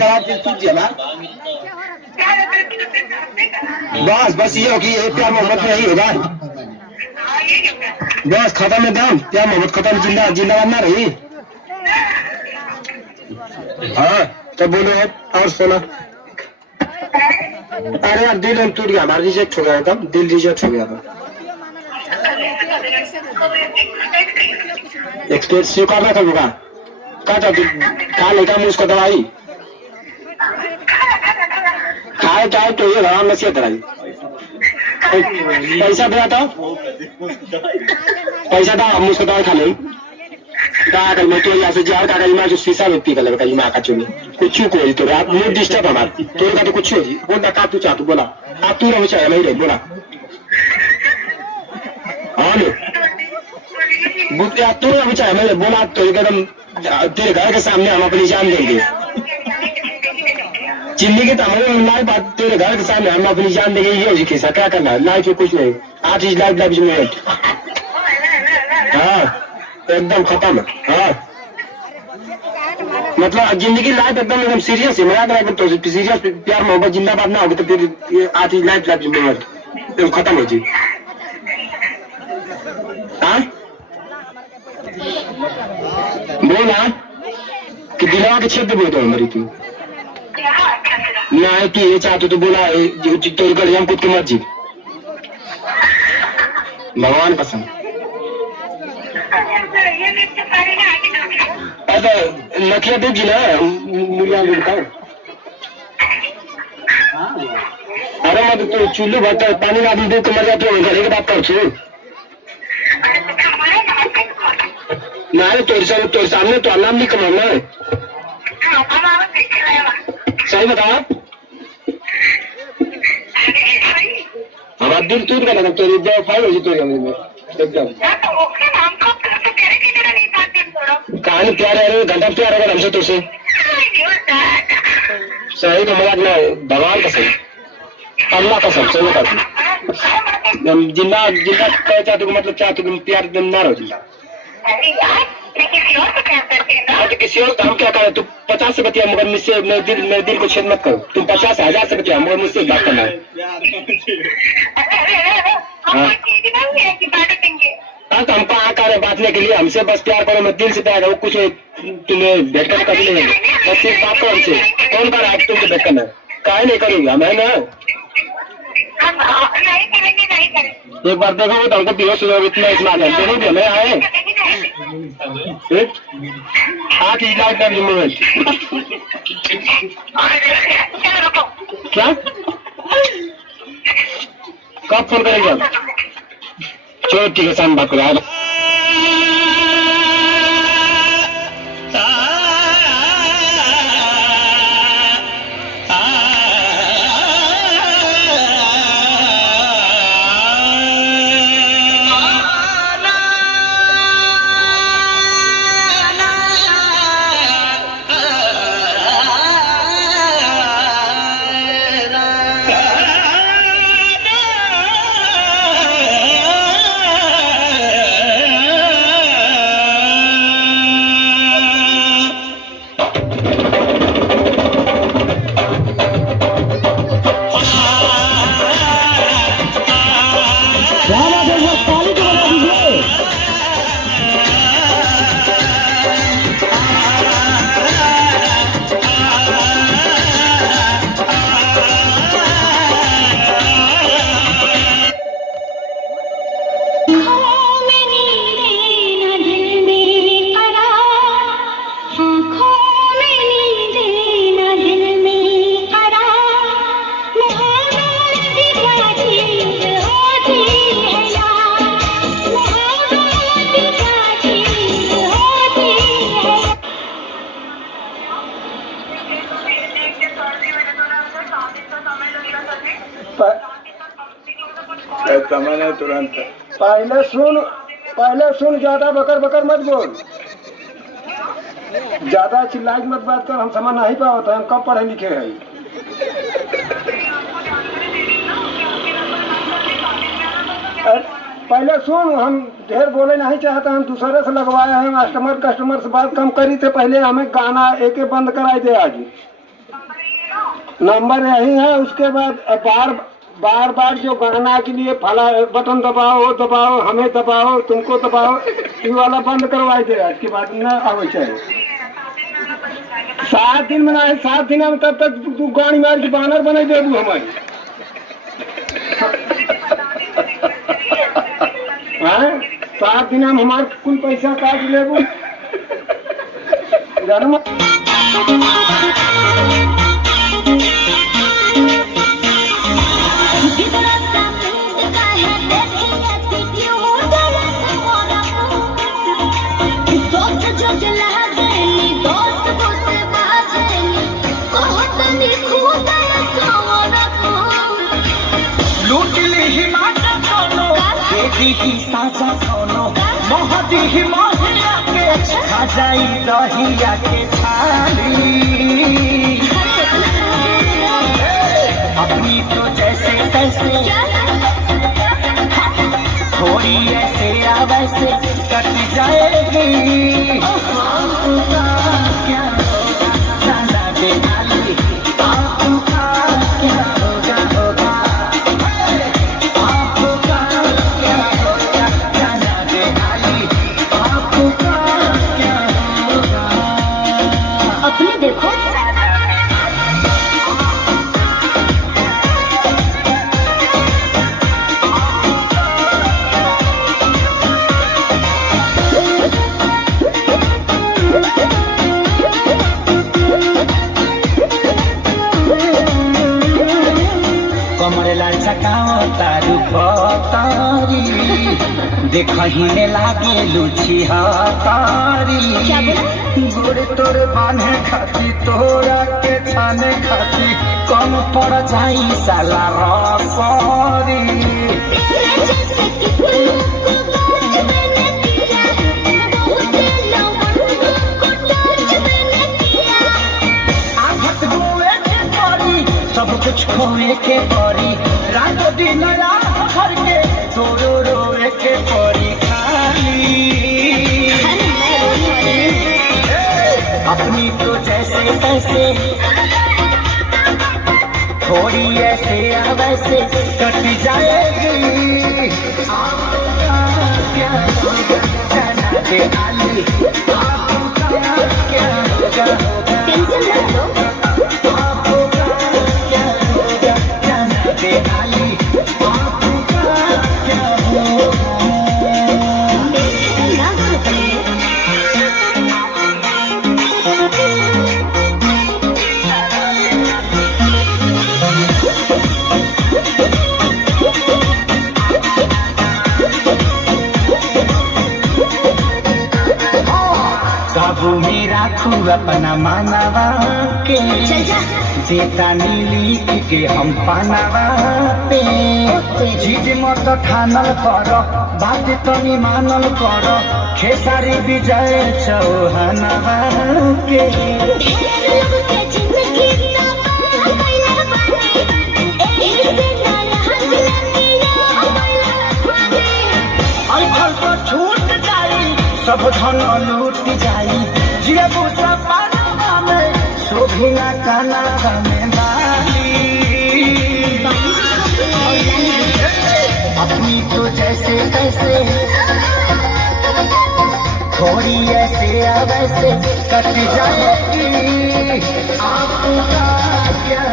करा कीजिए ना। बस ये हो कि ये प्यार मोहब्बत में ही होगा। बस खत्म एकदम, प्यार मोहब्बत खत्म, जिंदाबाद ना रही। हाँ तो बोलो और सुना। अरे यार दिल टूट गया हमारा, रिजेक्ट हो गया एकदम, दिल रिजेक्ट हो गया था। एक्सप्रेस स्वीकारना था होगा क्या चाहती खा लेगा मैं उसको दवाई खाए चाहे तो ये आराम नसीहत कराई। पैसा दिया था, पैसा था, हम उसको दवाई खा ले क्या कर मैं तो यहाँ से जार का मैं जो शीशा में पी कर कहीं माँ का चुनी कुछ को तो रात मूड डिस्टर्ब हमारा तो का तो कुछ हो जी बोल का तू चाह तू बोला आप तू रहो चाहे नहीं रहे बोला हाँ बुद्धिया तू रहो चाहे मैं बोला तो एकदम तेरे घर के सामने हम अपनी जान देंगे। जिंदगी तो हमारे लाइफ बात तेरे घर के सामने हम अपनी जान देंगे, ये हो किसा क्या करना है लाइफ में कुछ नहीं, आज इस लाइफ में हाँ एकदम खत्म। हाँ मतलब जिंदगी लाइफ एकदम सीरियस है, मजाक नहीं करते तो सीरियस प्यार मोहब्बत जिंदाबाद ना होगी तो फिर आज ही लाइफ एकदम खत्म हो जाए। हाँ बोल हाँ कि दिलवा के क्षेत्र बोलते हो हमारी तू ना तू ये चाहते तो बोला तो कर हम खुद की मर्जी भगवान पसंद। नखिया देव जी ना मूल्यांकन बताओ। अरे मैं तो चूल्हे भरता पानी ना दूध को मर जाते हो घरे की बात कर छू ना तो सामने तो नाम नहीं कमाना है। सही बताओ हमारा दिल टूट गया तो दो फाइल हो जी में एकदम कहानी प्यार है घंटा प्यार होगा हमसे तो से सही तो मजाक ना भगवान कसम अल्लाह कसम सही बता जिंदा जिंदा कह चाहते मतलब चाहते प्यार ना रहो जिंदा तो किसी और काम क्या करे तू 50 से बतिया मगर मुझसे मेरे दिल को छेद मत करो, तुम 50,000 से बतिया मगर मुझसे बात करना है। हाँ तो हमको आकर बांटने के लिए हमसे बस प्यार करो, मैं दिल से प्यार करो, कुछ तुम्हें भेंट कर कभी नहीं बस सिर्फ बात करो हमसे कौन कर आज तुमसे भेंट करना है काहे नहीं करूंगा मैं ना एक बार देखो तो हमको बेहोश हो इतना इतना जानते हमें आए आठ इलाज मोमेंट क्या कब फोन करेंगे आप चलो ठीक है शाम बात करें। समय तुरंत पहले सुन ज्यादा बकर बकर मत बोल, ज्यादा चिल्लाई मत बात कर, हम समझ नहीं पावत है, हम कब पढ़े लिखे हैं। पहले सुन हम ढेर बोले नहीं चाहते, हम दूसरे से लगवाए हैं, कस्टमर से बात कम करी थे, पहले हमें गाना एक बंद कराई दे आज नंबर यही है। उसके बाद बार बार बार जो गणना के लिए फला बटन दबाओ, वो दबाओ, हमें दबाओ, तुमको दबाओ, ये वाला बंद करवाई दे। आज के बाद न आवे चाहे 7 दिन में ना, 7 दिन में तब तक तू गाड़ी मार के बानर बना दे दू हमारी। हाँ 7 दिन में हमारे कुल पैसा काट लेबू। लूट ली हिमाचल कोनो, बेटी की साचा कोनो, मोहती ही मोहिया के खा जाई दहिया के छाली। अपनी तो जैसे तैसे थोड़ी ऐसे या वैसे कट जाएगी। क्या होगा जाना दे आली, आपका क्या होगा होगा, आपका क्या होगा जाना दे आली, आपका क्या होगा। अपने देखो कमरेला चकाओ तारू पतारी, देखही में लागे लुची हातारी। गोड़ तोर बांधे खाती, तोरा के छाने खाती, कम पड़ जाई साला रसरी। आफत हुए के परी, सब कुछ खोए के परी, रातों दिन रात भर के तोरो रोए के परी खाली। अपनी तो जैसे तैसे थोड़ी ऐसे या वैसे कट जाएगी। आपका क्या होगा जाना दे आली, आपका क्या होगा होगा। टेंशन रख लो। काबू में राखू अपना मानवा के, चल जा। देता नीली के हम पानवा पे। जीज मत ठानल कर, बात तनी मानल कर, खेसारी विजय चौहानवा के। अलफल तो छूट जाई, सब धन लूट जाई, जियबू सब पानवा में, शोभिना कानवा में बाली। अपनी तो जैसे तैसे थोड़ी ऐसे या वैसे कट जाएगी। आपका क्या